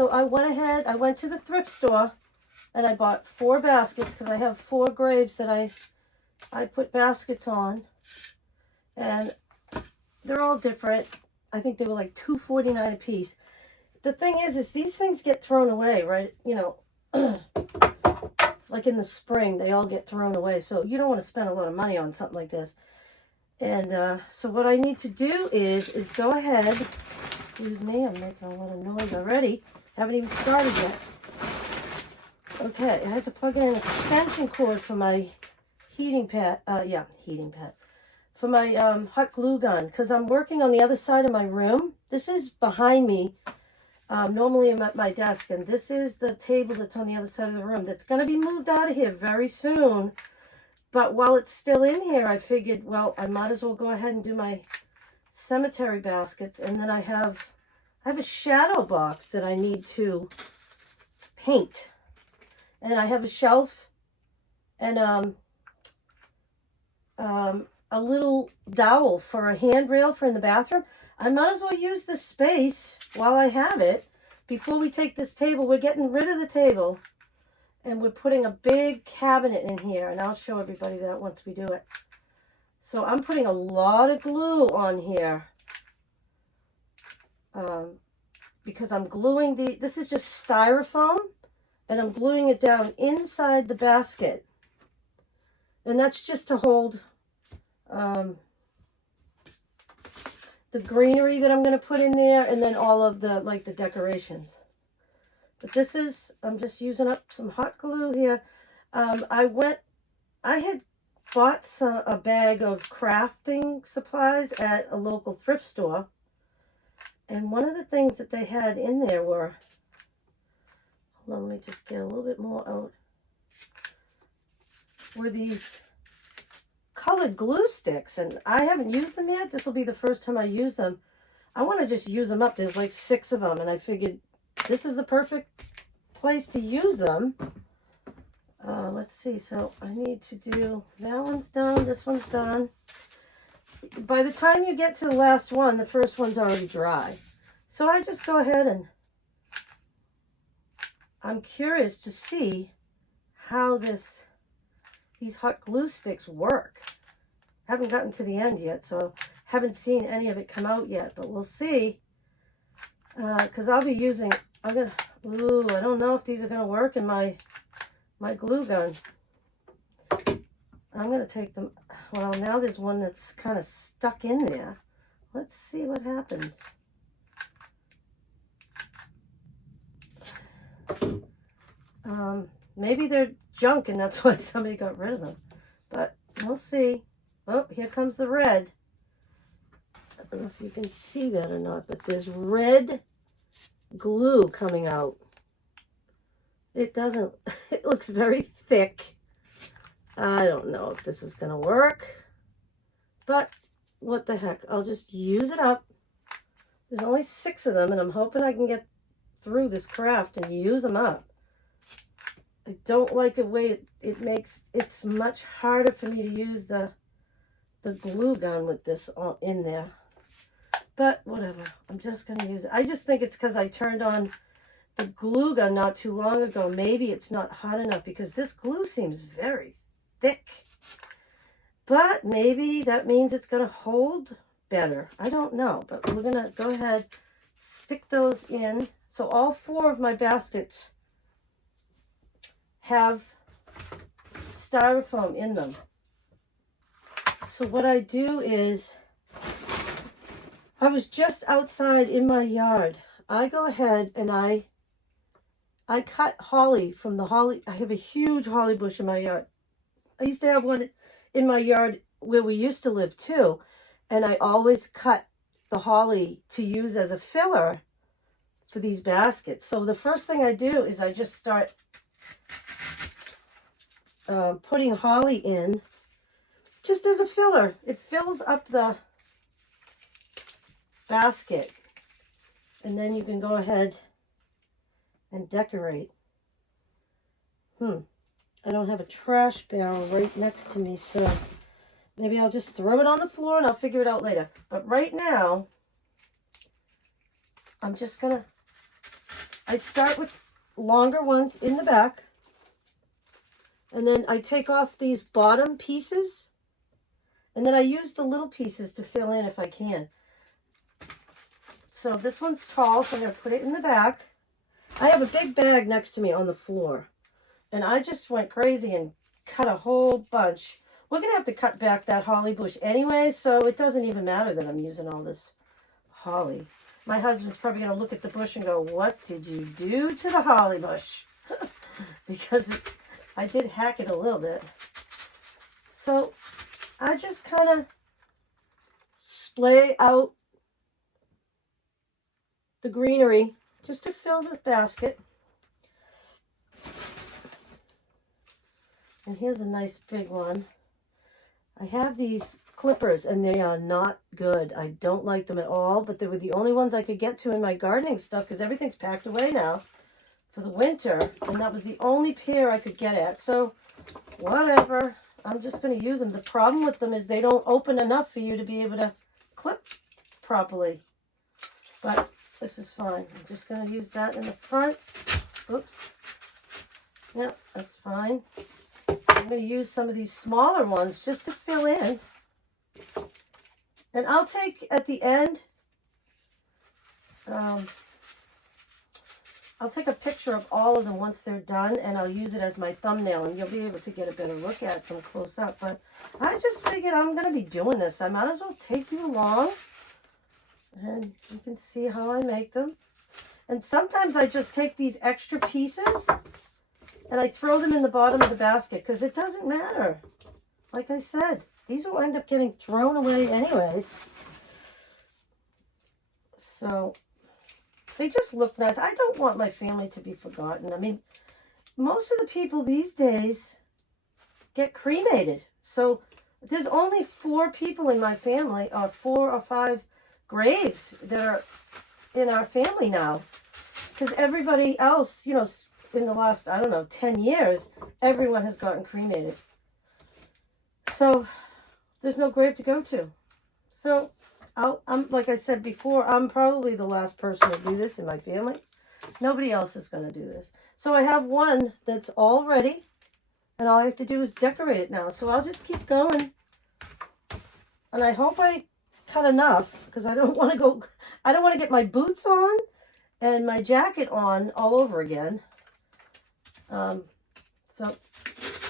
So I went ahead, I went to the thrift store and I bought 4 baskets because I have 4 graves that I put baskets on. And they're all different. I think they were like $2.49 a piece. The thing is these things get thrown away, right? You know, like in the spring, they all get thrown away. So you don't want to spend a lot of money on something like this. And so what I need to do is go ahead. Excuse me, I'm making a lot of noise already. Haven't even started yet. Okay, I had to plug in an extension cord for my heating pad. Heating pad. For my hot glue gun, because I'm working on the other side of my room. This is behind me. Normally I'm at my desk, and this is the table that's on the other side of the room. That's going to be moved out of here very soon. But while it's still in here, I figured, well, I might as well go ahead and do my cemetery baskets. And then I have a shadow box that I need to paint. And I have a shelf and a little dowel for a handrail for in the bathroom. I might as well use this space while I have it. Before we take this table, we're getting rid of the table. And we're putting a big cabinet in here. And I'll show everybody that once we do it. So I'm putting a lot of glue on here. Because I'm gluing this is just styrofoam. And I'm gluing it down inside the basket. And that's just to hold the greenery that I'm going to put in there. And then all of the, like the decorations. But this is, I'm just using up some hot glue here. I had bought a bag of crafting supplies at a local thrift store. And one of the things that they had in there were, hold on, let me just get a little bit more out, were these colored glue sticks. And I haven't used them yet. This will be the first time I use them. I want to just use them up. There's like 6 of them. And I figured this is the perfect place to use them. Let's see. So I need to do, that one's done. This one's done. By the time you get to the last one, the first one's already dry. So I just go ahead and I'm curious to see how these hot glue sticks work. Haven't gotten to the end yet, so haven't seen any of it come out yet, but we'll see. Because I'll be using, I don't know if these are going to work in my glue gun. I'm going to take them, well, now there's one that's kind of stuck in there. Let's see what happens. Maybe they're junk and that's why somebody got rid of them. But we'll see. Oh, here comes the red. I don't know if you can see that or not, but there's red glue coming out. It doesn't, it looks very thick. I don't know if this is going to work, but what the heck, I'll just use it up. There's only 6 of them, and I'm hoping I can get through this craft and use them up. I don't like the way it makes, it's much harder for me to use the glue gun with this in there. But whatever, I'm just going to use it. I just think it's because I turned on the glue gun not too long ago. Maybe it's not hot enough because this glue seems very thick. But maybe that means it's going to hold better. I don't know, but we're going to go ahead, stick those in. So all 4 of my baskets have styrofoam in them. So what I do is, I was just outside in my yard. I go ahead and I cut holly from the holly. I have a huge holly bush in my yard. I used to have one in my yard where we used to live too. And I always cut the holly to use as a filler for these baskets. So the first thing I do is I just start putting holly in just as a filler. It fills up the basket. And then you can go ahead and decorate. I don't have a trash barrel right next to me, so maybe I'll just throw it on the floor and I'll figure it out later. But right now, I'm just gonna, I start with longer ones in the back. And then I take off these bottom pieces. And then I use the little pieces to fill in if I can. So this one's tall, so I'm going to put it in the back. I have a big bag next to me on the floor. And I just went crazy and cut a whole bunch. We're going to have to cut back that holly bush anyway, so it doesn't even matter that I'm using all this holly. My husband's probably going to look at the bush and go, what did you do to the holly bush? Because I did hack it a little bit. So I just kind of splay out the greenery just to fill the basket. And here's a nice big one. I have these clippers and they are not good. I don't like them at all, but they were the only ones I could get to in my gardening stuff because everything's packed away now for the winter. And that was the only pair I could get at. So whatever, I'm just going to use them. The problem with them is they don't open enough for you to be able to clip properly. But this is fine. I'm just going to use that in the front. Oops. Yep, that's fine. I'm going to use some of these smaller ones just to fill in. And I'll take at the end, I'll take a picture of all of them once they're done, and I'll use it as my thumbnail, and you'll be able to get a better look at them close up. But I just figured I'm going to be doing this. I might as well take you along, and you can see how I make them. And sometimes I just take these extra pieces and I throw them in the bottom of the basket because it doesn't matter. Like I said, these will end up getting thrown away anyways. So they just look nice. I don't want my family to be forgotten. I mean, most of the people these days get cremated. So there's only 4 people in my family, or 4 or 5 graves that are in our family now. Because everybody else, you know, in the last, I don't know, 10 years, everyone has gotten cremated. So there's no grave to go to. So I'm like I said before, I'm probably the last person to do this in my family. Nobody else is going to do this. So I have one that's all ready, and all I have to do is decorate it now. So I'll just keep going. And I hope I cut enough, because I don't want to get my boots on and my jacket on all over again. So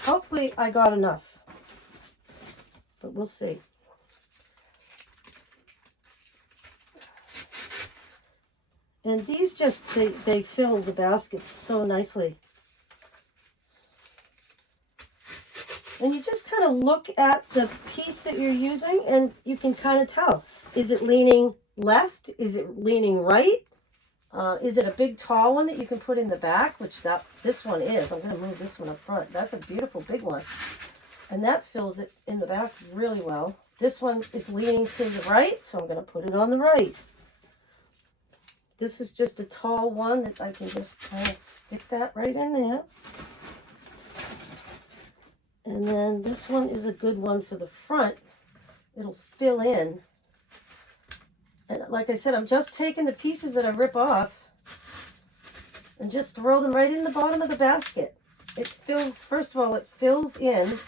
hopefully I got enough, but we'll see. And these just, they fill the baskets so nicely. And you just kind of look at the piece that you're using and you can kind of tell. Is it leaning left? Is it leaning right? Is it a big tall one that you can put in the back? Which this one is. I'm going to move this one up front. That's a beautiful big one. And that fills it in the back really well. This one is leaning to the right, so I'm going to put it on the right. This is just a tall one that I can just kind of stick that right in there. And then this one is a good one for the front. It'll fill in. And like I said, I'm just taking the pieces that I rip off and just throw them right in the bottom of the basket. It fills, first of all, it fills in.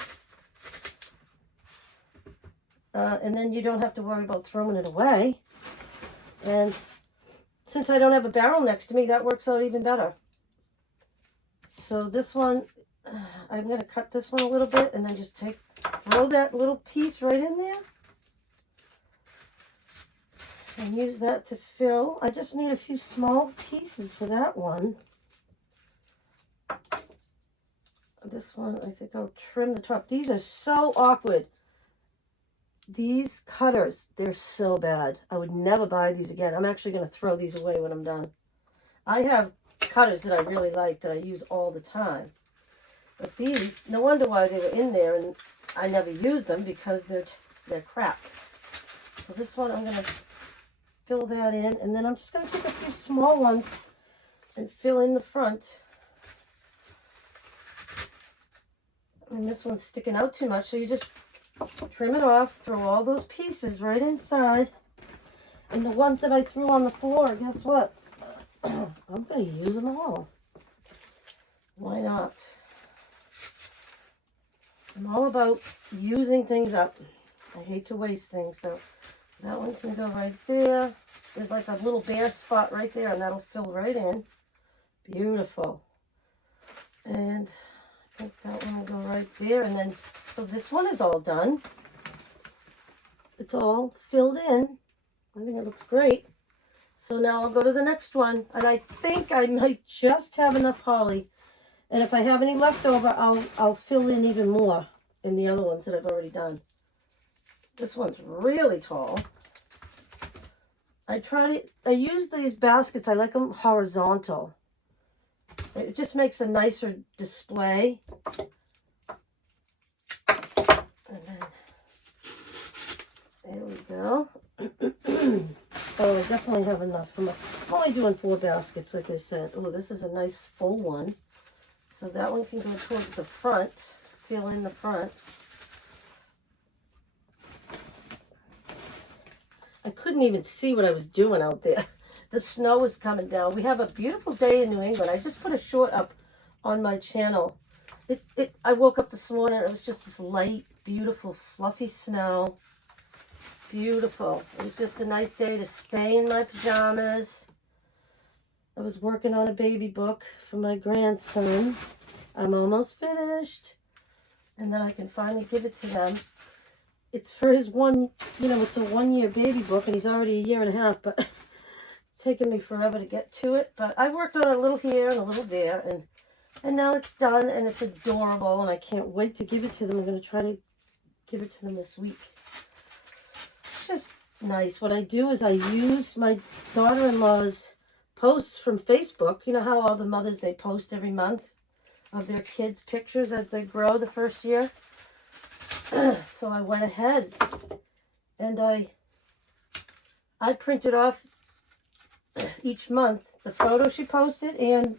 And then you don't have to worry about throwing it away. And since I don't have a barrel next to me, that works out even better. So this one, I'm going to cut this one a little bit and then just throw that little piece right in there. And use that to fill. I just need a few small pieces for that one. This one, I think I'll trim the top. These are so awkward. These cutters, they're so bad. I would never buy these again. I'm actually going to throw these away when I'm done. I have cutters that I really like that I use all the time. But these, no wonder why they were in there and I never use them, because they're crap. So this one, I'm going to fill that in, and then I'm just going to take a few small ones and fill in the front. And this one's sticking out too much, so you just trim it off, throw all those pieces right inside. And the ones that I threw on the floor, guess what? I'm going to use them all. Why not? I'm all about using things up. I hate to waste things, so that one can go right there. There's like a little bare spot right there, and that'll fill right in. Beautiful. And I think that one will go right there. And then, so this one is all done. It's all filled in. I think it looks great. So now I'll go to the next one. And I think I might just have enough holly. And if I have any left over, I'll fill in even more in the other ones that I've already done. This one's really tall. I use these baskets. I like them horizontal. It just makes a nicer display. And then, there we go. Oh, I definitely have enough. I'm only doing 4 baskets, like I said. Oh, this is a nice full one. So that one can go towards the front. Fill in the front. I couldn't even see what I was doing out there. The snow was coming down. We have a beautiful day in New England. I just put a short up on my channel. I woke up this morning. It was just this light, beautiful, fluffy snow. Beautiful. It was just a nice day to stay in my pajamas. I was working on a baby book for my grandson. I'm almost finished. And then I can finally give it to them. It's for his it's a 1-year baby book, and he's already a year and a half, but it's taken me forever to get to it. But I worked on it a little here and a little there, and now it's done, and it's adorable, and I can't wait to give it to them. I'm going to try to give it to them this week. It's just nice. What I do is I use my daughter-in-law's posts from Facebook. You know how all the mothers, they post every month of their kids' pictures as they grow the first year? So I went ahead and I printed off each month the photo she posted and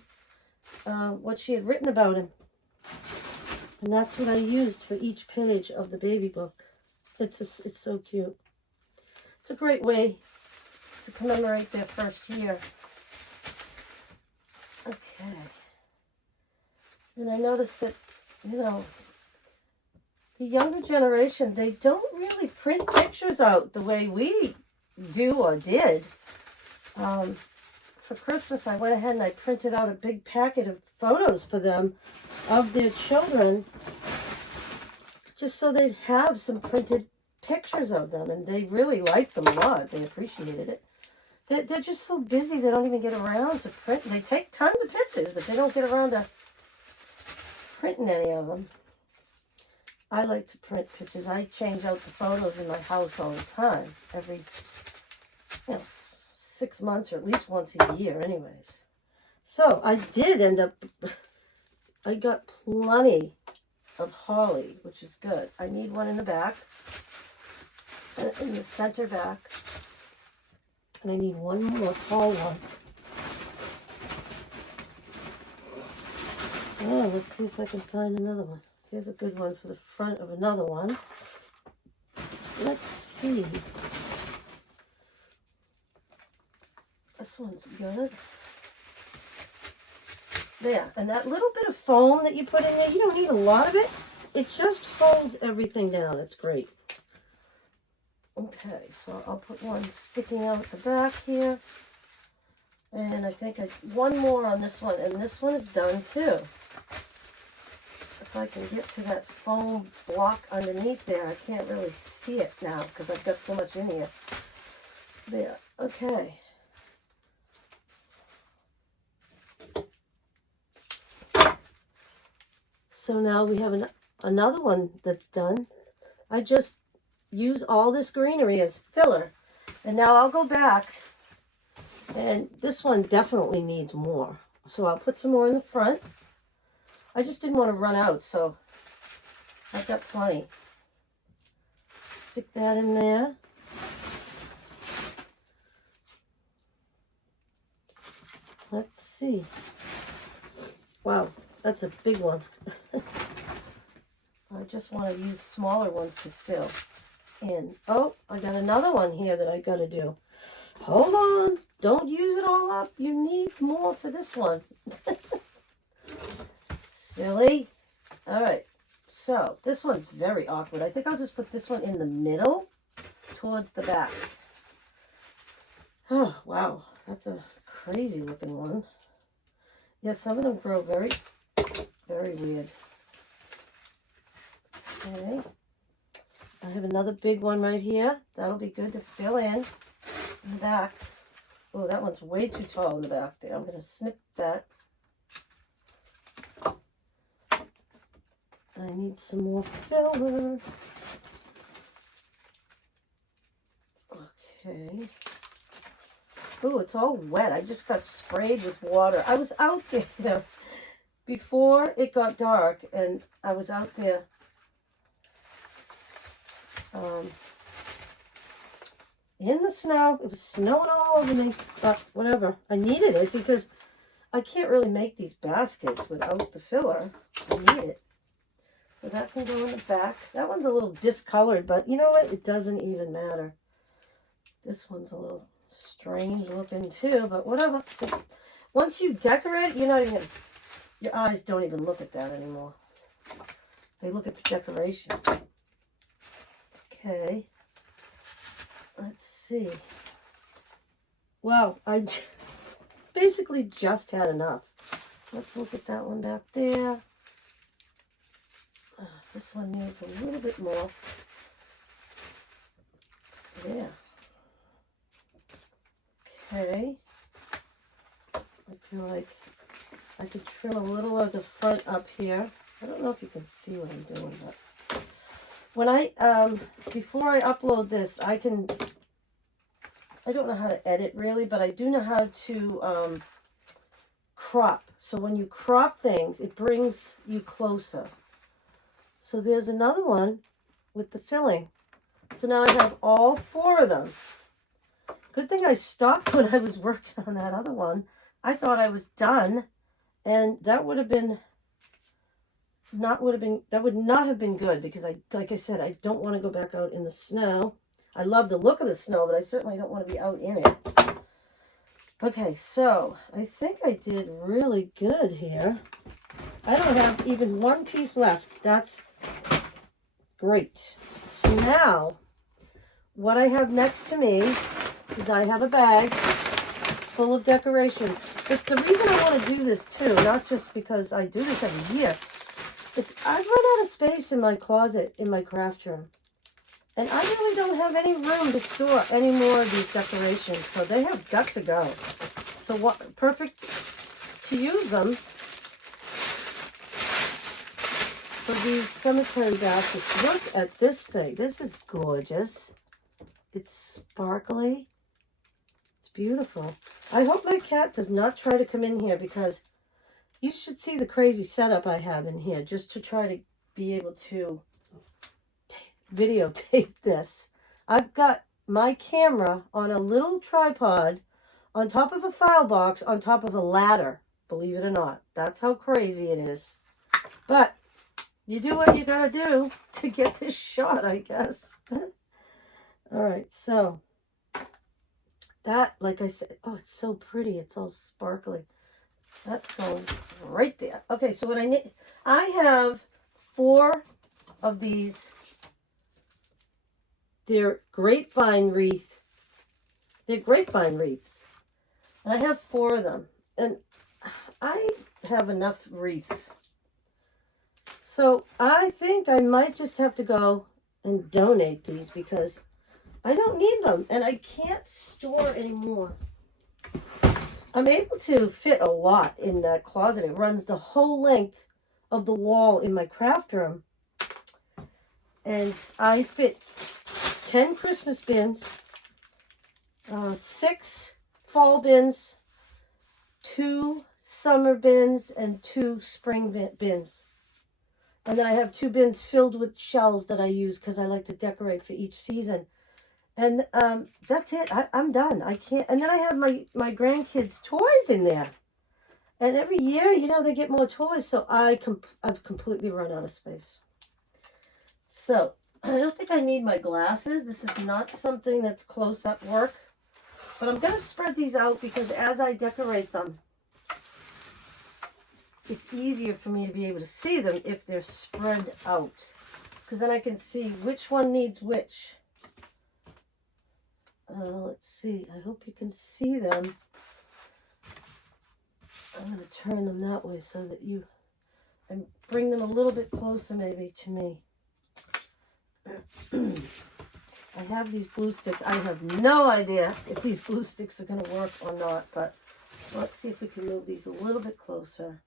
what she had written about him. And that's what I used for each page of the baby book. It's so cute. It's a great way to commemorate their first year. Okay. And I noticed that, the younger generation, they don't really print pictures out the way we do or did. For Christmas, I went ahead and I printed out a big packet of photos for them of their children, just so they'd have some printed pictures of them. And they really liked them a lot. They appreciated it. They're just so busy, they don't even get around to print. They take tons of pictures, but they don't get around to printing any of them. I like to print pictures. I change out the photos in my house all the time. Every, 6 months or at least once a year anyways. So I did end up, I got plenty of holly, which is good. I need one in the back, in the center back. And I need one more tall one. Oh, let's see if I can find another one. Here's a good one for the front of another one. Let's see. This one's good. There. And that little bit of foam that you put in there, you don't need a lot of it. It just holds everything down. It's great. Okay, so I'll put one sticking out at the back here. And I think one more on this one. And this one is done too. If I can get to that foam block underneath there, I can't really see it now because I've got so much in here. There, okay. So now we have another one that's done. I just use all this greenery as filler. And now I'll go back, and this one definitely needs more. So I'll put some more in the front. I just didn't want to run out, so I've got plenty. Stick that in there. Let's see. Wow, that's a big one. I just want to use smaller ones to fill in. Oh, I got another one here that I got to do. Hold on. don't use it all up. You need more for this one. Silly. All right. So this one's very awkward. I think I'll just put this one in the middle towards the back. Oh, wow. That's a crazy looking one. Yeah, some of them grow very, very weird. Okay. I have another big one right here. That'll be good to fill in the back. Oh, that one's way too tall in the back there. I'm going to snip that. I need some more filler. Okay. Oh, it's all wet. I just got sprayed with water. I was out there before it got dark, and I was out there in the snow. It was snowing all over me, but whatever. I needed it because I can't really make these baskets without the filler. I need it. So that can go in the back. That one's a little discolored, but you know what? It doesn't even matter. This one's a little strange looking too, but whatever. Just once you decorate, you're not even gonna, your eyes don't even look at that anymore. They look at the decorations. Okay. Let's see. Wow, I basically just had enough. Let's look at that one back there. This one needs a little bit more. Yeah. Okay. I feel like I could trim a little of the front up here. I don't know if you can see what I'm doing, but when I, before I upload this, I don't know how to edit really, but I do know how to crop. So when you crop things, it brings you closer. So there's another one with the filling. So now I have all 4 of them. Good thing I stopped when I was working on that other one. I thought I was done, and that would not have been good because like I said, I don't want to go back out in the snow. I love the look of the snow, but I certainly don't want to be out in it. Okay, so I think I did really good here. I don't have even one piece left. That's great. So now, what I have next to me is I have a bag full of decorations. But the reason I want to do this too, not just because I do this every year, is I've run out of space in my closet in my craft room. And I really don't have any room to store any more of these decorations, so they have got to go. So what perfect to use them for these cemetery baskets. Look at this thing. This is gorgeous. It's sparkly. It's beautiful. I hope my cat does not try to come in here because you should see the crazy setup I have in here just to try to be able to videotape this. I've got my camera on a little tripod on top of a file box on top of a ladder, believe it or not. That's how crazy it is. But you do what you gotta do to get this shot, I guess. All right, so that, like I said, oh, it's so pretty. It's all sparkly. That's going right there. Okay, so what I need, I have 4 of these. They're grapevine wreath. They're grapevine wreaths. And I have 4 of them. And I have enough wreaths. So I think I might just have to go and donate these because I don't need them. And I can't store anymore. I'm able to fit a lot in that closet. It runs the whole length of the wall in my craft room. And I fit 10 Christmas bins, 6 fall bins, 2 summer bins, and 2 spring bins. And then I have 2 bins filled with shells that I use because I like to decorate for each season. And that's it. I'm done. I can't. And then I have my grandkids' toys in there. And every year, you know, they get more toys. So I've completely run out of space. So I don't think I need my glasses. This is not something that's close-up work. But I'm going to spread these out because as I decorate them, it's easier for me to be able to see them if they're spread out. Because then I can see which one needs which. Let's see. I hope you can see them. I'm going to turn them that way so that you... and bring them a little bit closer maybe to me. I have these glue sticks. I have no idea if these glue sticks are going to work or not, but let's see if we can move these a little bit closer.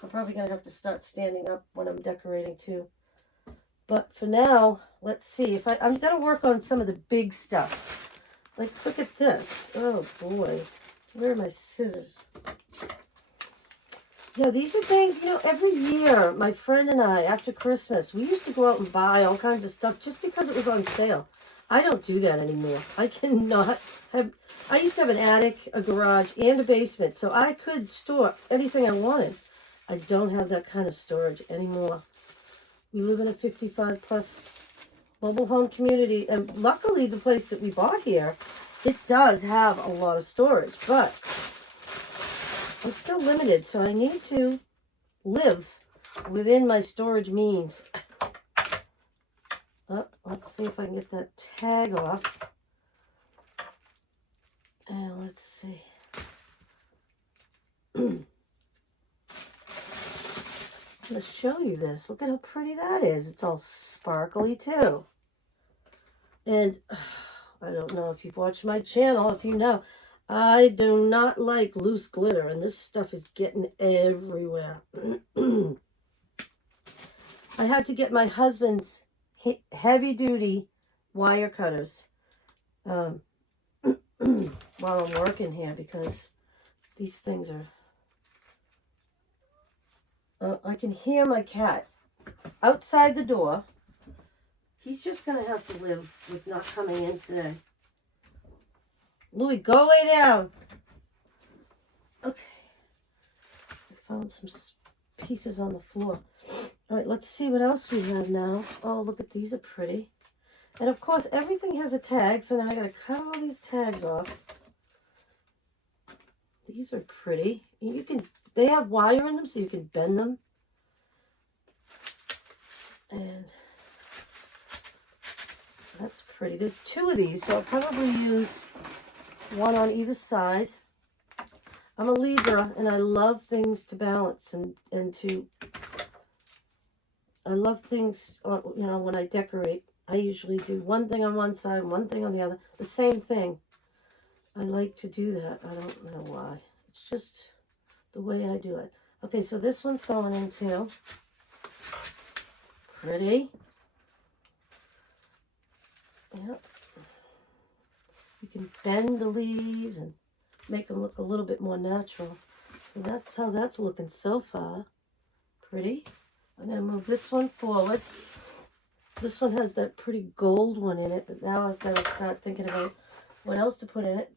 I'm probably going to have to start standing up when I'm decorating too. But for now, let's see. If I'm going to work on some of the big stuff. Like, look at this. Oh boy. Where are my scissors? Yeah, these are things, you know, every year, my friend and I, after Christmas, we used to go out and buy all kinds of stuff just because it was on sale. I don't do that anymore. I cannot have... I used to have an attic, a garage, and a basement, so I could store anything I wanted. I don't have that kind of storage anymore. We live in a 55-plus mobile home community, and luckily the place that we bought here, it does have a lot of storage, but I'm still limited, so I need to live within my storage means. Oh, let's see if I can get that tag off. And let's see. I'm going to show you this. Look at how pretty that is. It's all sparkly too. And I don't know if you've watched my channel, if you know, I do not like loose glitter, and this stuff is getting everywhere. I had to get my husband's heavy-duty wire cutters while I'm working here because these things are... I can hear my cat outside the door. He's just going to have to live with not coming in today. Louis, go lay down. Okay. I found some pieces on the floor. All right, let's see what else we have now. Oh, look at these are pretty. And of course, everything has a tag, so now I got to cut all these tags off. These are pretty. You can... they have wire in them, so you can bend them. And that's pretty. There's two of these, so I'll probably use one on either side. I'm a Libra, and I love things to balance and to... I love things, you know, when I decorate. I usually do one thing on one side, one thing on the other. The same thing. I like to do that. I don't know why. It's just the way I do it. Okay, so this one's going in too. Pretty. Yep. You can bend the leaves and make them look a little bit more natural. So that's how that's looking so far. Pretty. I'm going to move this one forward. This one has that pretty gold one in it, but now I've got to start thinking about what else to put in it.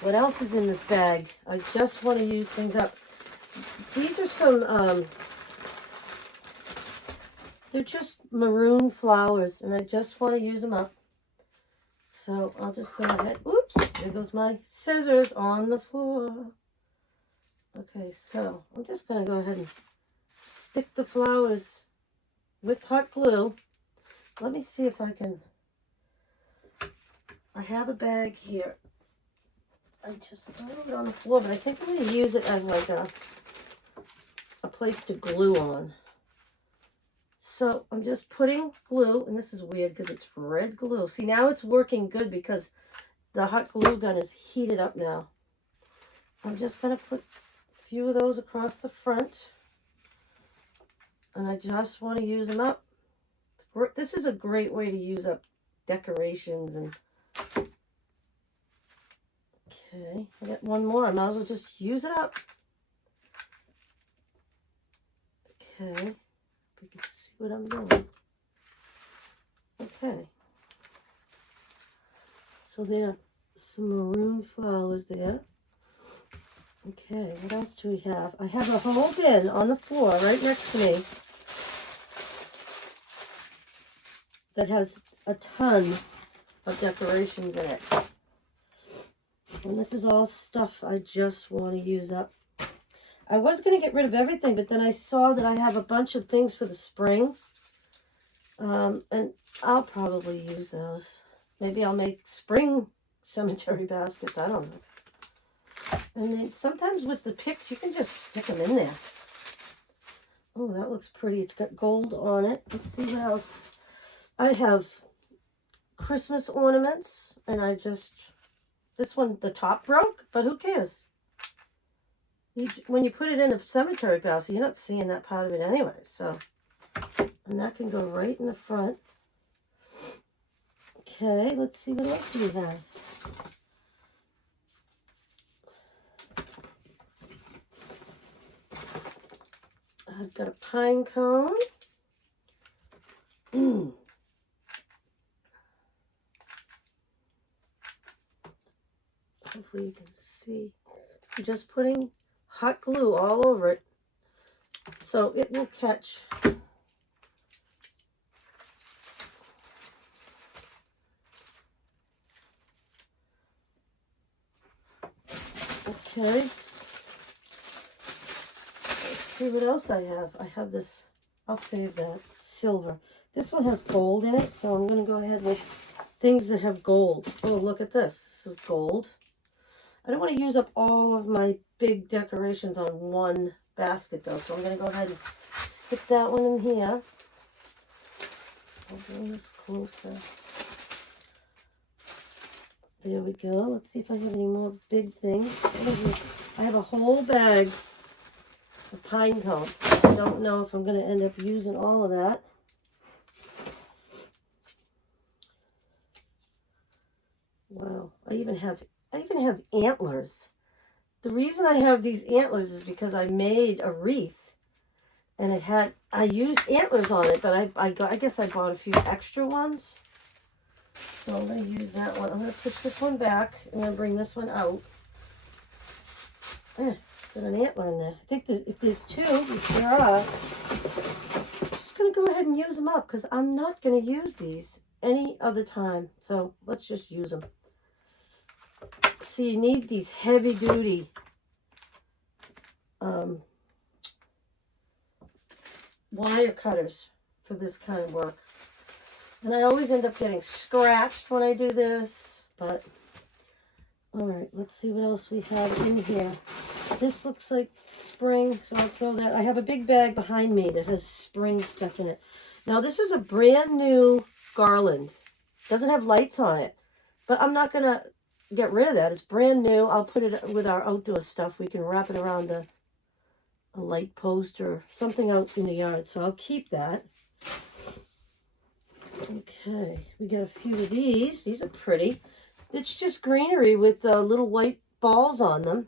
What else is in this bag? I just want to use things up. These are some, they're just maroon flowers, and I just want to use them up. So I'll just go ahead. Oops, there goes my scissors on the floor. Okay, so I'm just going to go ahead and stick the flowers with hot glue. Let me see if I can... I have a bag here. I just threw it on the floor, but I think I'm going to use it as like a place to glue on. So I'm just putting glue, and this is weird because it's red glue. See, now it's working good because the hot glue gun is heated up now. I'm just going to put a few of those across the front. And I just want to use them up. This is a great way to use up decorations. And okay, I got one more. I might as well just use it up. Okay, you can see what I'm doing. Okay. So there are some maroon flowers there. Okay, what else do we have? I have a whole bin on the floor right next to me that has a ton of decorations in it. And this is all stuff I just want to use up. I was going to get rid of everything, but then I saw that I have a bunch of things for the spring. And I'll probably use those. Maybe I'll make spring cemetery baskets. I don't know. And then sometimes with the picks, you can just stick them in there. Oh, that looks pretty. It's got gold on it. Let's see what else. I have Christmas ornaments, and this one, the top broke, but who cares? When you put it in a cemetery basket, you're not seeing that part of it anyway, so. And that can go right in the front. Okay, let's see what else we have. I've got a pine cone. Hopefully you can see. I'm just putting hot glue all over it so it will catch. Okay. Let's see what else I have. I have this, I'll save that, silver. This one has gold in it, so I'm going to go ahead with things that have gold. Oh, look at this. This is gold. I don't want to use up all of my big decorations on one basket, though, so I'm going to go ahead and stick that one in here. I'll bring this closer. There we go. Let's see if I have any more big things. I have a whole bag of pine cones. I don't know if I'm going to end up using all of that. Wow. I even have antlers. The reason I have these antlers is because I made a wreath and I used antlers on it, but I guess I bought a few extra ones. So I'm going to use that one. I'm going to push this one back and then bring this one out. Got an antler in there. I think that if there's two, which there are, I'm just going to go ahead and use them up because I'm not going to use these any other time. So let's just use them. See, you need these heavy duty wire cutters for this kind of work. And I always end up getting scratched when I do this, but all right, let's see what else we have in here. This looks like spring, so I'll throw that. I have a big bag behind me that has spring stuff in it. Now, this is a brand new garland. Doesn't have lights on it, but I'm not going to get rid of that. It's brand new. I'll put it with our outdoor stuff. We can wrap it around a light post or something out in the yard, so I'll keep that. Okay, we got a few of these. These are pretty. It's just greenery with little white balls on them.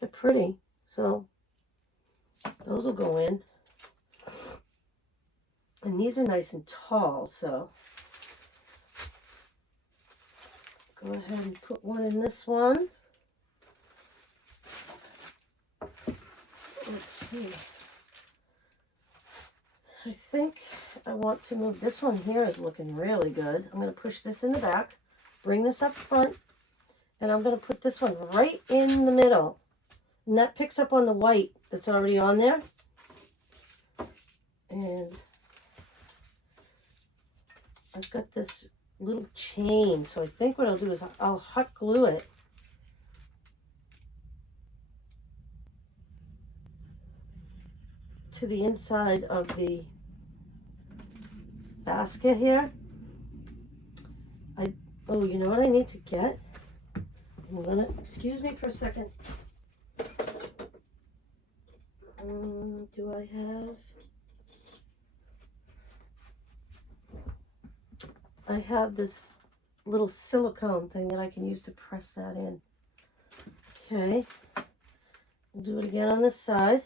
They're pretty, so those will go in. And these are nice and tall, so go ahead and put one in this one. Let's see. I think I want to move this one here. Is looking really good. I'm going to push this in the back, bring this up front, and I'm going to put this one right in the middle. And that picks up on the white that's already on there. And I've got this little chain, so I think what I'll do is I'll hot glue it to the inside of the basket here. Oh, you know what I need to get? I'm gonna, excuse me for a second. Do I have? I have this little silicone thing that I can use to press that in. Okay. We'll do it again on this side.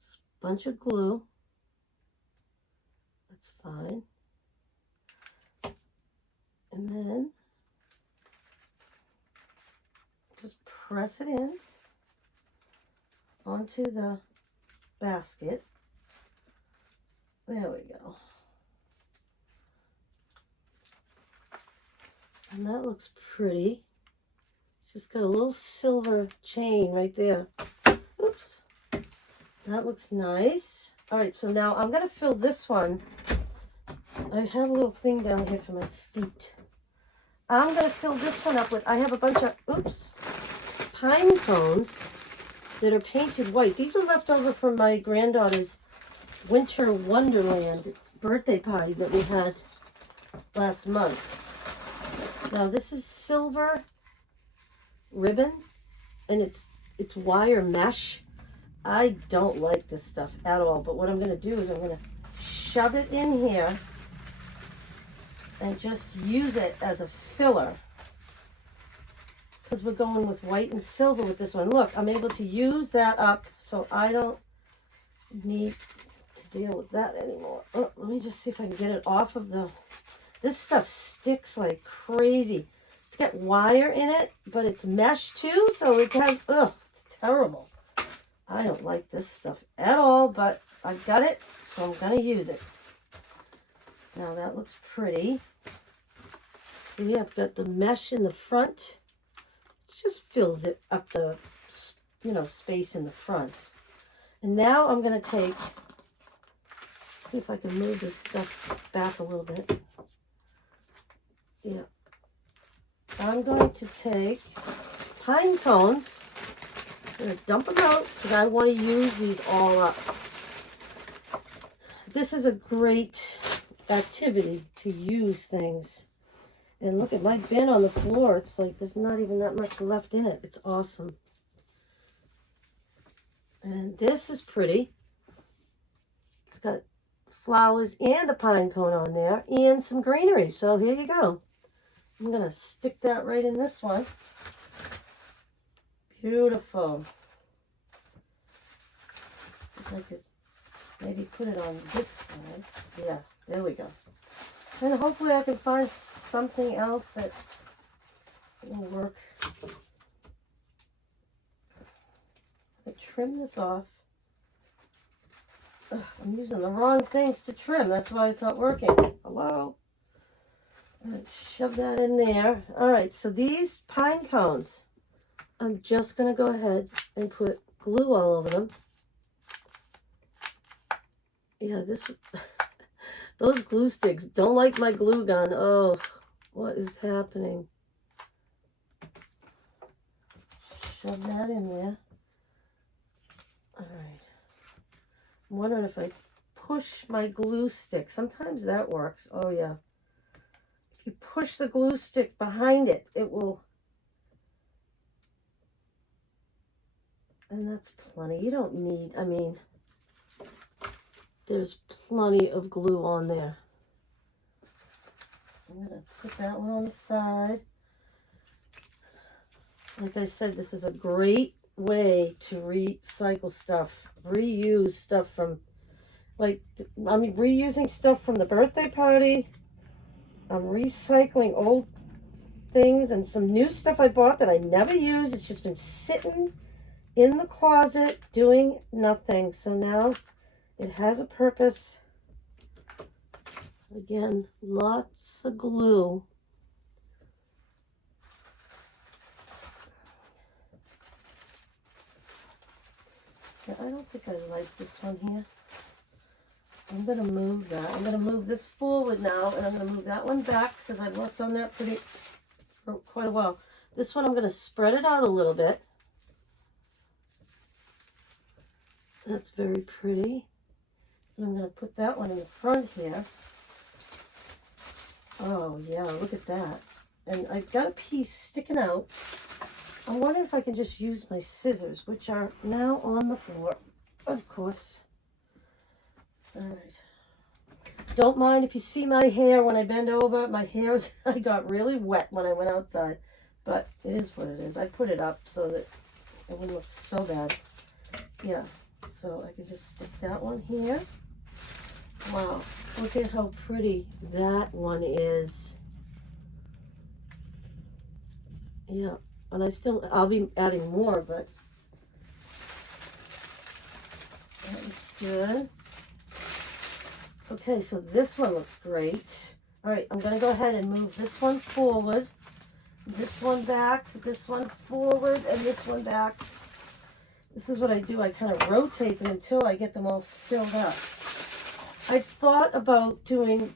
Just a bunch of glue. That's fine. And then just press it in onto the basket. There we go. And that looks pretty. It's just got a little silver chain right there. Oops. That looks nice. All right, so now I'm going to fill this one. I have a little thing down here for my feet. I'm going to fill this one up with, I have a bunch of, oops, pine cones that are painted white. These were left over from my granddaughter's Winter Wonderland birthday party that we had last month. Now this is silver ribbon, and it's wire mesh. I don't like this stuff at all, but what I'm going to do is I'm going to shove it in here and just use it as a filler, because we're going with white and silver with this one. Look, I'm able to use that up so I don't need to deal with that anymore. Oh, let me just see if I can get it off of the... This stuff sticks like crazy. It's got wire in it, but it's mesh too, so it has... Ugh, it's terrible. I don't like this stuff at all, but I've got it, so I'm going to use it. Now that looks pretty. See, I've got the mesh in the front. It just fills it up the, space in the front. And now I'm going to take... See if I can move this stuff back a little bit. Yeah. I'm going to take pine cones. I'm going to dump them out because I want to use these all up. This is a great activity to use things. And look at my bin on the floor. It's like there's not even that much left in it. It's awesome. And this is pretty. It's got flowers and a pine cone on there and some greenery. So here you go. I'm going to stick that right in this one. Beautiful. If I could maybe put it on this side. Yeah, there we go. And hopefully I can find something else that will work. I trim this off. Ugh, I'm using the wrong things to trim. That's why it's not working. Hello? All right, shove that in there. All right, so these pine cones, I'm just going to go ahead and put glue all over them. Yeah, those glue sticks don't like my glue gun. Oh, what is happening? Shove that in there. All right. I'm wondering if I push my glue stick. Sometimes that works. Oh, yeah. If you push the glue stick behind it, it will... And that's plenty. You don't need... I mean, there's plenty of glue on there. I'm going to put that one on the side. Like I said, this is a great way to recycle stuff, reuse stuff from, reusing stuff from the birthday party. I'm recycling old things and some new stuff I bought that I never use. It's just been sitting in the closet doing nothing. So now it has a purpose. Again, lots of glue. Yeah, I don't think I like this one here. I'm going to move that. I'm going to move this forward now, and I'm going to move that one back because I've worked on that for quite a while. This one I'm going to spread it out a little bit. That's very pretty. And I'm going to put that one in the front here. Oh, yeah, look at that. And I've got a piece sticking out. I'm wondering if I can just use my scissors, which are now on the floor, of course. All right. Don't mind if you see my hair when I bend over. My hair's, I got really wet when I went outside, but it is what it is. I put it up so that it wouldn't look so bad. Yeah, so I can just stick that one here. Wow, look at how pretty that one is. Yeah. And I'll be adding more, but that looks good. Okay, so this one looks great. All right, I'm going to go ahead and move this one forward. this one back, this one forward, and this one back. This is what I do. I kind of rotate them until I get them all filled up. I thought about doing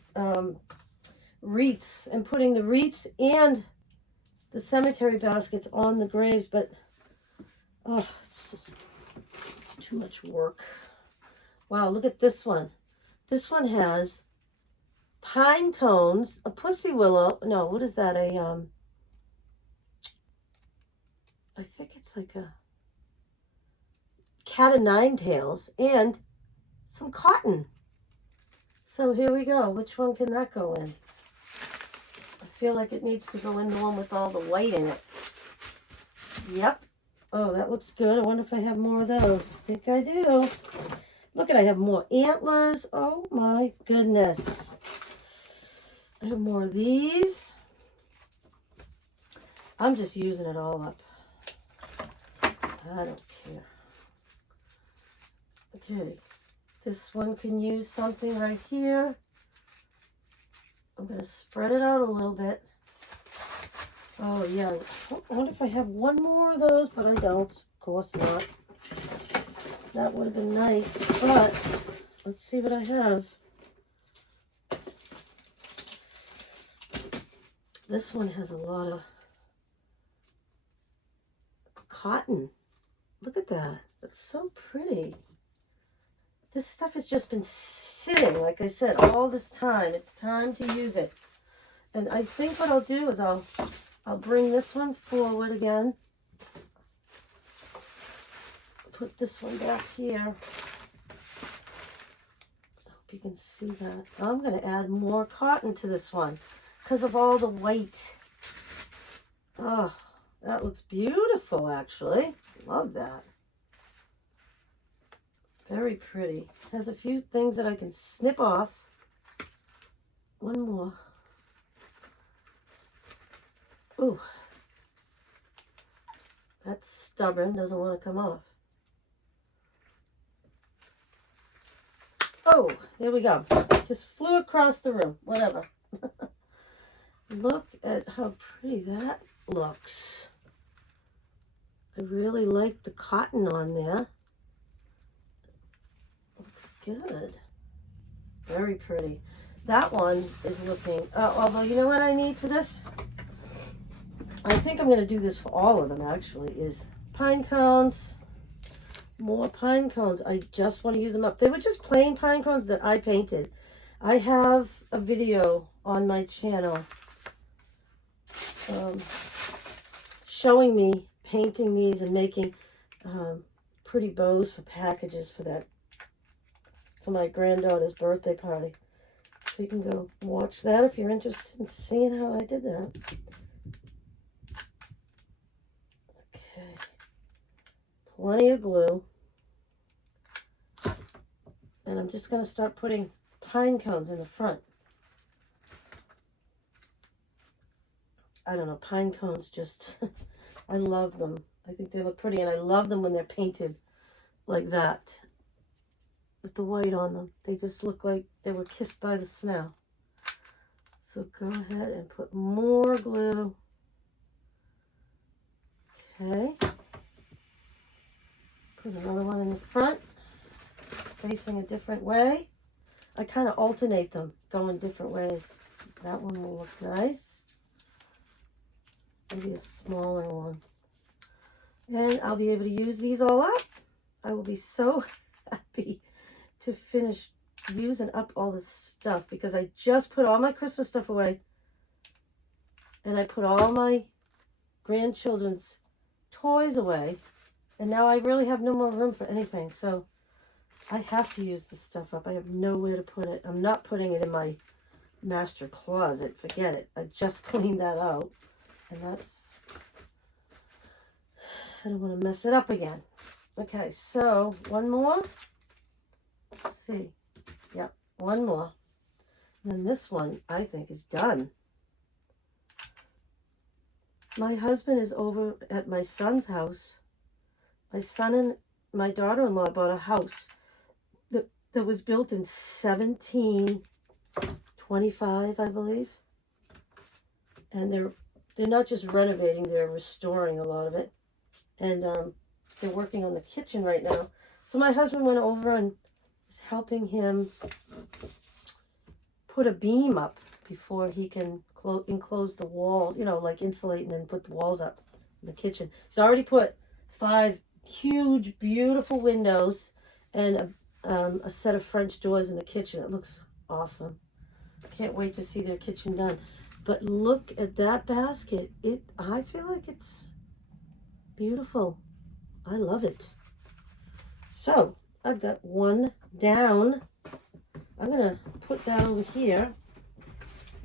wreaths and putting the wreaths and the cemetery baskets on the graves, but oh, it's just too much work. Wow, look at this one. This one has pine cones, a pussy willow. No, what is that? I think it's like a cat of nine tails and some cotton. So here we go. Which one can that go in? I feel like it needs to go in the one with all the white in it. Yep. Oh, that looks good. I wonder if I have more of those. I think I do. Look at, I have more antlers. Oh my goodness. I have more of these. I'm just using it all up. I don't care. Okay. This one can use something right here. I'm going to spread it out a little bit. Oh, yeah. I wonder if I have one more of those, but I don't. Of course not. That would have been nice, but let's see what I have. This one has a lot of cotton. Look at that. It's so pretty. This stuff has just been sitting, like I said, all this time. It's time to use it. And I think what I'll do is I'll bring this one forward again. Put this one back here. I hope you can see that. I'm going to add more cotton to this one because of all the white. Oh, that looks beautiful, actually. Love that. Very pretty. Has a few things that I can snip off. One more. Ooh. That's stubborn. Doesn't want to come off. Oh, here we go. Just flew across the room. Whatever. Look at how pretty that looks. I really like the cotton on there. Looks good. Very pretty. That one is looking, although you know what I need for this? I think I'm going to do this for all of them actually, is pine cones. More pine cones. I just want to use them up. They were just plain pine cones that I painted. I have a video on my channel showing me painting these and making pretty bows for packages for my granddaughter's birthday party. So you can go watch that if you're interested in seeing how I did that. Okay. Plenty of glue. And I'm just going to start putting pine cones in the front. I don't know, pine cones just, I love them. I think they look pretty, and I love them when they're painted like that with the white on them. They just look like they were kissed by the snow. So go ahead and put more glue. Okay. Put another one in the front, facing a different way. I kind of alternate them, going different ways. That one will look nice. Maybe a smaller one. And I'll be able to use these all up. I will be so happy to finish using up all this stuff because I just put all my Christmas stuff away. And I put all my grandchildren's toys away. And now I really have no more room for anything. So I have to use this stuff up. I have nowhere to put it. I'm not putting it in my master closet. Forget it. I just cleaned that out. And that's, I don't want to mess it up again. Okay, so one more. Let's see. Yep, one more. And then this one, I think, is done. My husband is over at my son's house. My son and my daughter-in-law bought a house that was built in 1725, I believe. And they're not just renovating, they're restoring a lot of it. And they're working on the kitchen right now. So my husband went over and is helping him put a beam up before he can enclose the walls, you know, like insulate and then put the walls up in the kitchen. He's already put 5 huge, beautiful windows and a set of French doors in the kitchen. It looks awesome. Can't wait to see their kitchen done. But look at that basket. I feel like it's beautiful. I love it. So I've got one down. I'm going to put that over here.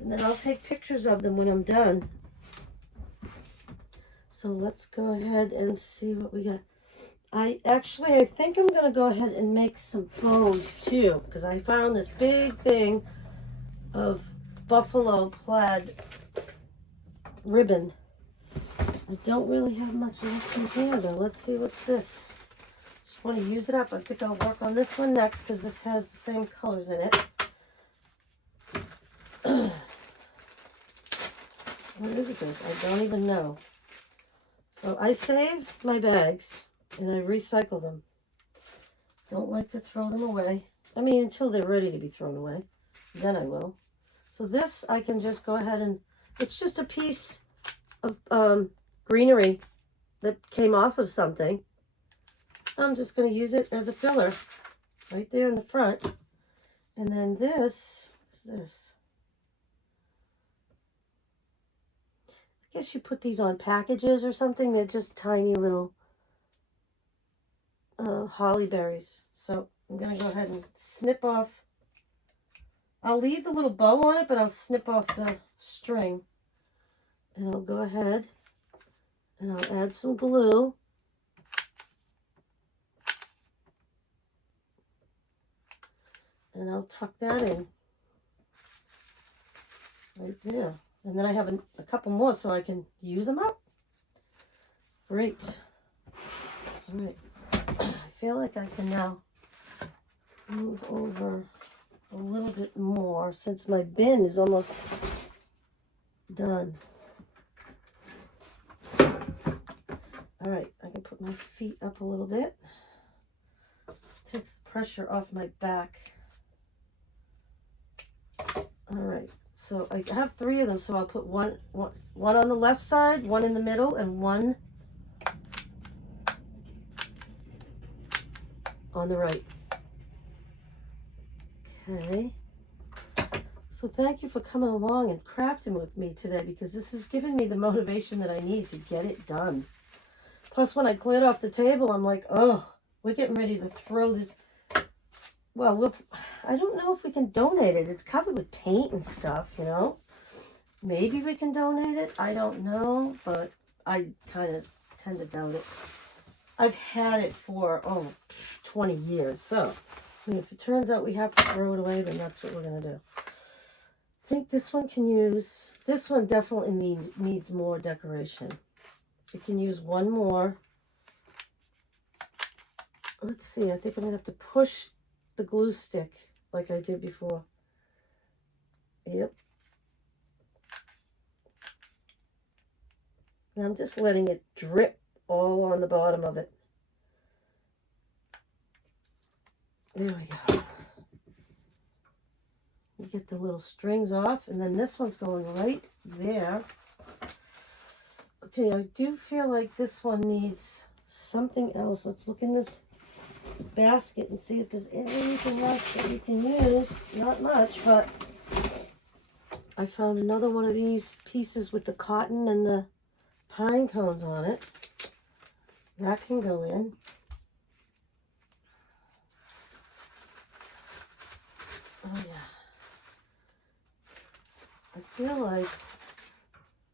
And then I'll take pictures of them when I'm done. So let's go ahead and see what we got. I think I'm going to go ahead and make some bows too. Because I found this big thing of buffalo plaid ribbon. I don't really have much left in here though. Let's see what's this. Just want to use it up. I think I'll work on this one next because this has the same colors in it. What is this? I don't even know. So I save my bags and I recycle them. Don't like to throw them away. I mean, until they're ready to be thrown away. Then I will. So this, I can just go ahead and, it's just a piece of greenery that came off of something. I'm just going to use it as a filler right there in the front. And then this, what's this? I guess you put these on packages or something. They're just tiny little holly berries. So I'm going to go ahead and snip off. I'll leave the little bow on it, but I'll snip off the string. And I'll go ahead and I'll add some glue. And I'll tuck that in right there. And then I have a couple more so I can use them up. Great. All right. I feel like I can now move over a little bit more since my bin is almost done. All right, I can put my feet up a little bit. Takes the pressure off my back. All right, so I have 3 of them, so I'll put one on the left side, one in the middle, and one on the right. Okay. So thank you for coming along and crafting with me today, because this has given me the motivation that I need to get it done. Plus, when I cleared off the table, I'm like, oh, we're getting ready to throw this. Well, I don't know if we can donate it. It's covered with paint and stuff, you know. Maybe we can donate it. I don't know, but I kind of tend to doubt it. I've had it for, 20 years. So, I mean, if it turns out we have to throw it away, then that's what we're going to do. I think this one can use, this one definitely needs more decoration. It can use one more. Let's see, I think I'm going to have to push the glue stick like I did before. Yep. And I'm just letting it drip all on the bottom of it. There we go. You get the little strings off, and then this one's going right there. Okay, I do feel like this one needs something else. Let's look in this basket and see if there's anything else that we can use. Not much, but I found another one of these pieces with the cotton and the pine cones on it. That can go in. Oh yeah. I feel like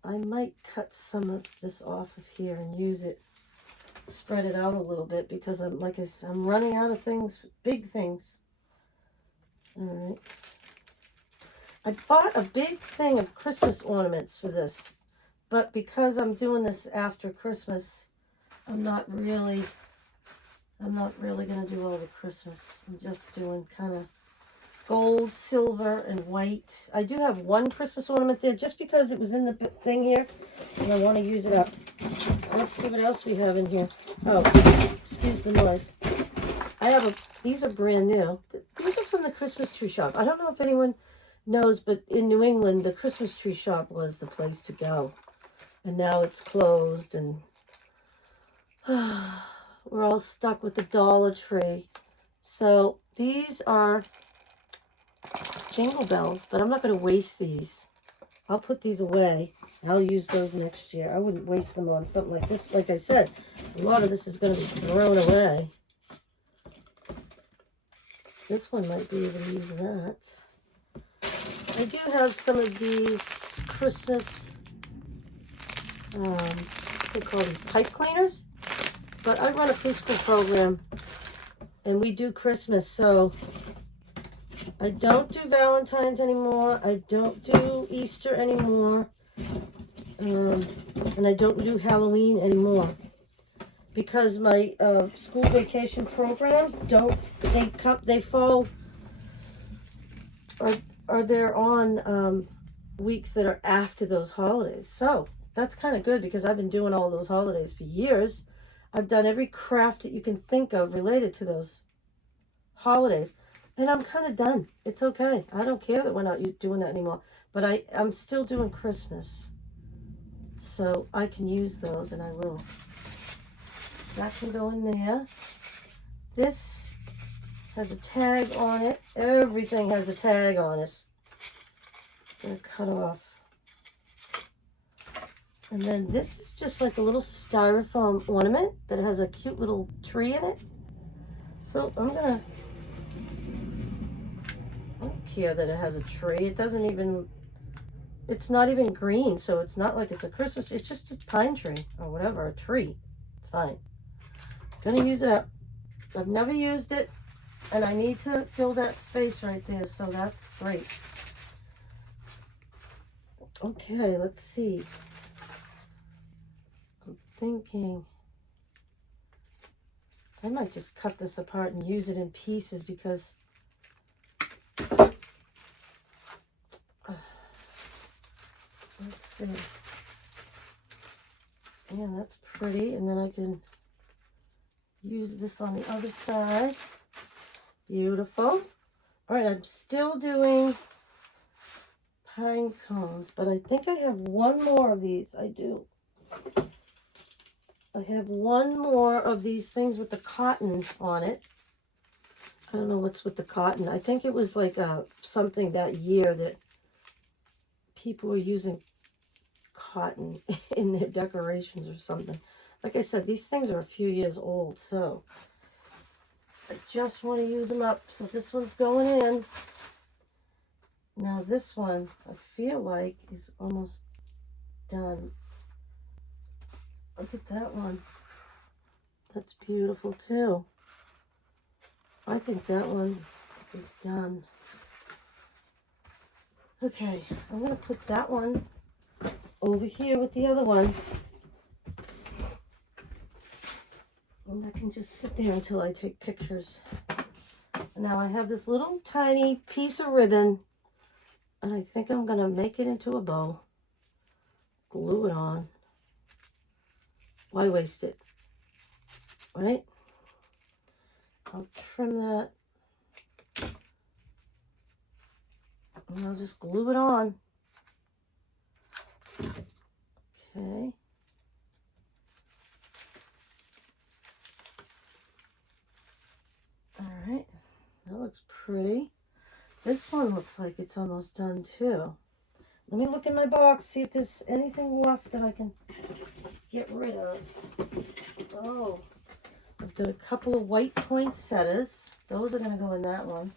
I might cut some of this off of here and use it, spread it out a little bit, because I'm, like I said, I'm running out of things, big things. All right. I bought a big thing of Christmas ornaments for this, but because I'm doing this after Christmas, I'm not really going to do all the Christmas. I'm just doing kind of gold, silver, and white. I do have one Christmas ornament there just because it was in the thing here, and I want to use it up. Let's see what else we have in here. Oh, excuse the noise. These are brand new. These are from the Christmas tree shop. I don't know if anyone knows, but in New England, the Christmas tree shop was the place to go. And now it's closed, and we're all stuck with the Dollar Tree. So these are Jingle Bells, but I'm not going to waste these. I'll put these away. I'll use those next year. I wouldn't waste them on something like this. Like I said, a lot of this is going to be thrown away. This one might be able to use that. I do have some of these Christmas, what do they call these, pipe cleaners? But I run a preschool program, and we do Christmas, so I don't do Valentine's anymore. I don't do Easter anymore. And I don't do Halloween anymore. Because my school vacation programs they fall, or they're on weeks that are after those holidays. So that's kind of good because I've been doing all those holidays for years. I've done every craft that you can think of related to those holidays. And I'm kind of done. It's okay. I don't care that we're not doing that anymore. But I'm still doing Christmas. So I can use those, and I will. That can go in there. This has a tag on it. Everything has a tag on it. I'm going to cut off. And then this is just like a little styrofoam ornament that has a cute little tree in it. So I don't care that it has a tree. It's not even green, so it's not like it's a Christmas tree. It's just a pine tree or whatever, a tree. It's fine. Gonna use it up. I've never used it, and I need to fill that space right there, so that's great. Okay, let's see. I'm thinking I might just cut this apart and use it in pieces because let's see. Yeah, that's pretty, and then I can use this on the other side. Beautiful. All right, I'm still doing pine cones, but I think I have one more of these. I do. I have one more of these things with the cotton on it. I don't know what's with the cotton. I think it was like something that year that people were using cotton in their decorations or something. Like I said, these things are a few years old, so I just want to use them up. So this one's going in. Now this one, I feel like, is almost done. Look at that one. That's beautiful too. I think that one is done. Okay, I'm going to put that one over here with the other one. And I can just sit there until I take pictures. Now I have this little tiny piece of ribbon, and I think I'm going to make it into a bow. Glue it on. Why waste it? Right? I'll trim that. And I'll just glue it on. Okay. All right. That looks pretty. This one looks like it's almost done too. Let me look in my box, see if there's anything left that I can get rid of. Oh, I've got a couple of white poinsettias. Those are going to go in that one.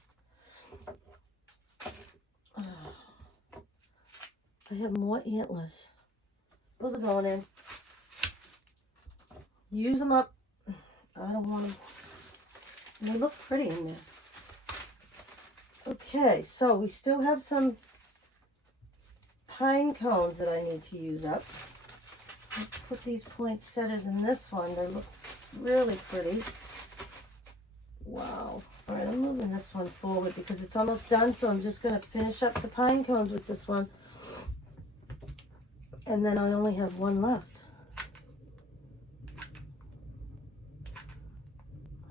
I have more antlers. Those are going in. Use them up. I don't want them. And they look pretty in there. Okay, so we still have some pine cones that I need to use up. Let's put these poinsettias in this one. They look really pretty. Wow. All right, I'm moving this one forward because it's almost done, so I'm just going to finish up the pine cones with this one. And then I only have one left.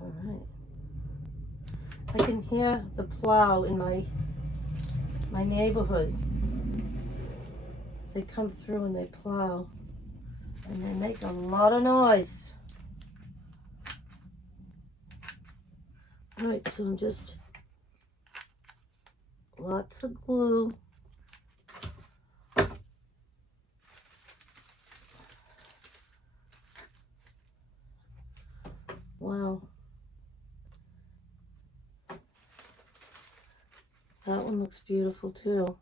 All right. I can hear the plow in my neighborhood. They come through and they plow, and they make a lot of noise. All right, so I'm just, lots of glue. Wow. That one looks beautiful too.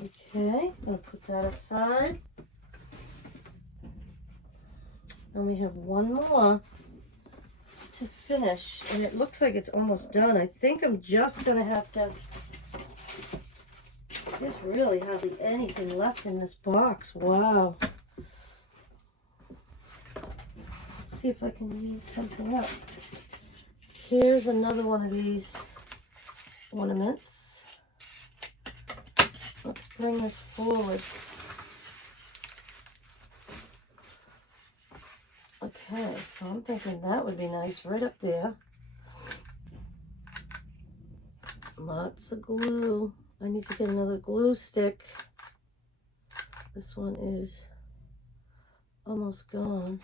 Okay, I'm gonna put that aside. And we have one more to finish, and it looks like it's almost done. I think I'm just gonna have to, there's really hardly anything left in this box. Wow. Let's see if I can use something up. Here's another one of these ornaments. Let's bring this forward. Okay, so I'm thinking that would be nice right up there. Lots of glue. I need to get another glue stick. This one is almost gone.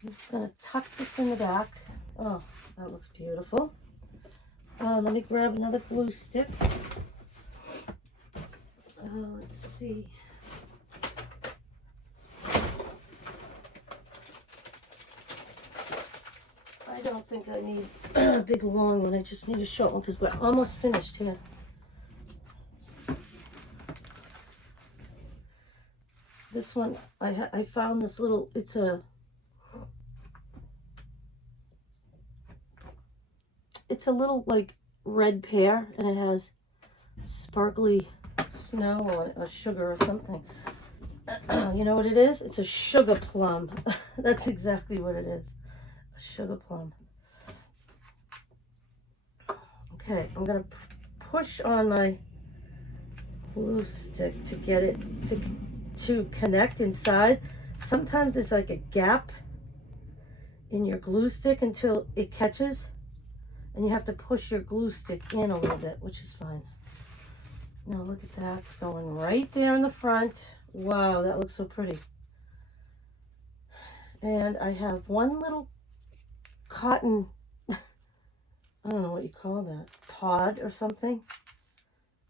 I'm just going to tuck this in the back. Oh, that looks beautiful. Let me grab another glue stick. Let's see. I don't think I need a big long one. I just need a short one because we're almost finished here. This one, I found this little, it's a little like red pear, and it has sparkly snow or sugar or something. You know what it is? It's a sugar plum. That's exactly what it is. A sugar plum. Okay, I'm gonna push on my glue stick to get it to connect inside. Sometimes there's like a gap in your glue stick until it catches, and you have to push your glue stick in a little bit, which is fine. Now look at that, it's going right there in the front. Wow, that looks so pretty. And I have one little cotton, I don't know what you call that, pod or something.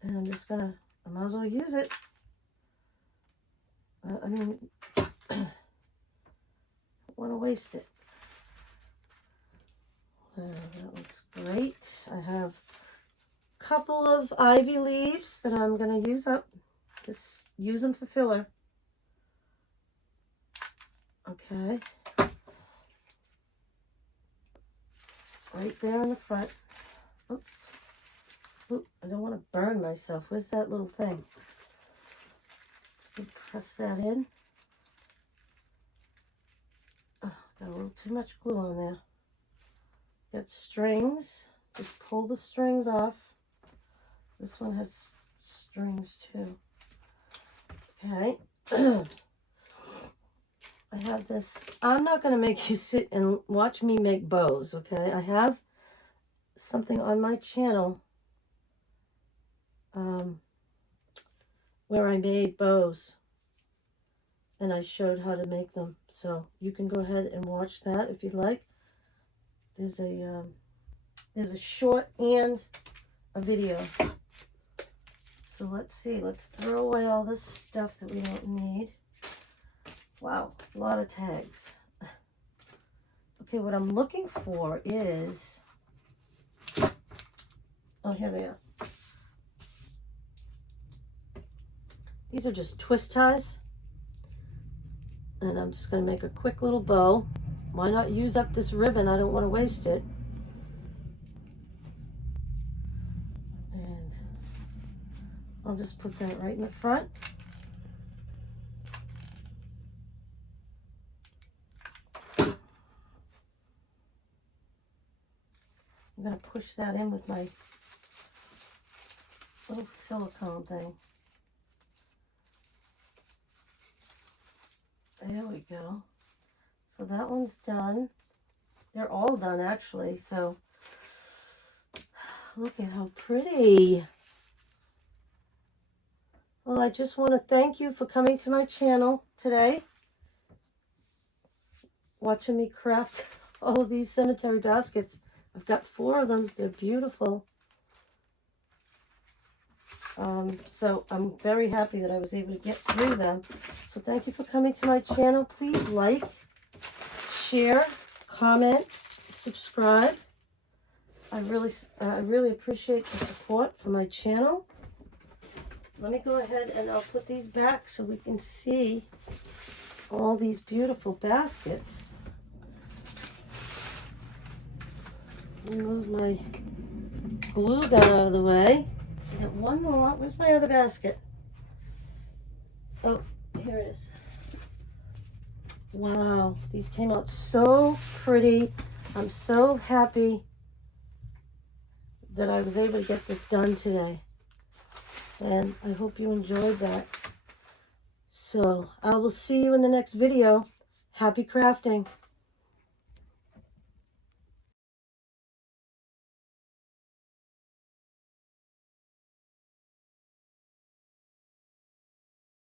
And I'm just gonna, I might as well use it. I mean, don't want to waste it. That looks great. I have a couple of ivy leaves that I'm going to use up. Just use them for filler. Okay. Right there in the front. Oops. Oop, I don't want to burn myself. Where's that little thing? Press that in. Oh, got a little too much glue on there. Got strings. Just pull the strings off. This one has strings too. Okay. I have this. I'm not going to make you sit and watch me make bows, okay? I have something on my channel where I made bows, and I showed how to make them. So you can go ahead and watch that if you'd like. There's a short and a video. So let's see. Let's throw away all this stuff that we don't need. Wow, a lot of tags. Okay, what I'm looking for is, oh, here they are. These are just twist ties. And I'm just going to make a quick little bow. Why not use up this ribbon? I don't want to waste it. And I'll just put that right in the front. I'm going to push that in with my little silicone thing. There we go. So that one's done. They're all done actually. So look at how pretty. Well, I just want to thank you for coming to my channel today. Watching me craft all of these cemetery baskets. I've got 4 of them. They're beautiful. So I'm very happy that I was able to get through them. So thank you for coming to my channel. Please like, share, comment, subscribe. I really appreciate the support for my channel. Let me go ahead and I'll put these back so we can see all these beautiful baskets. Move my glue gun out of the way. I got one more. Where's my other basket? Oh, here it is. Wow, these came out so pretty. I'm so happy that I was able to get this done today. And I hope you enjoyed that. So I will see you in the next video. Happy crafting.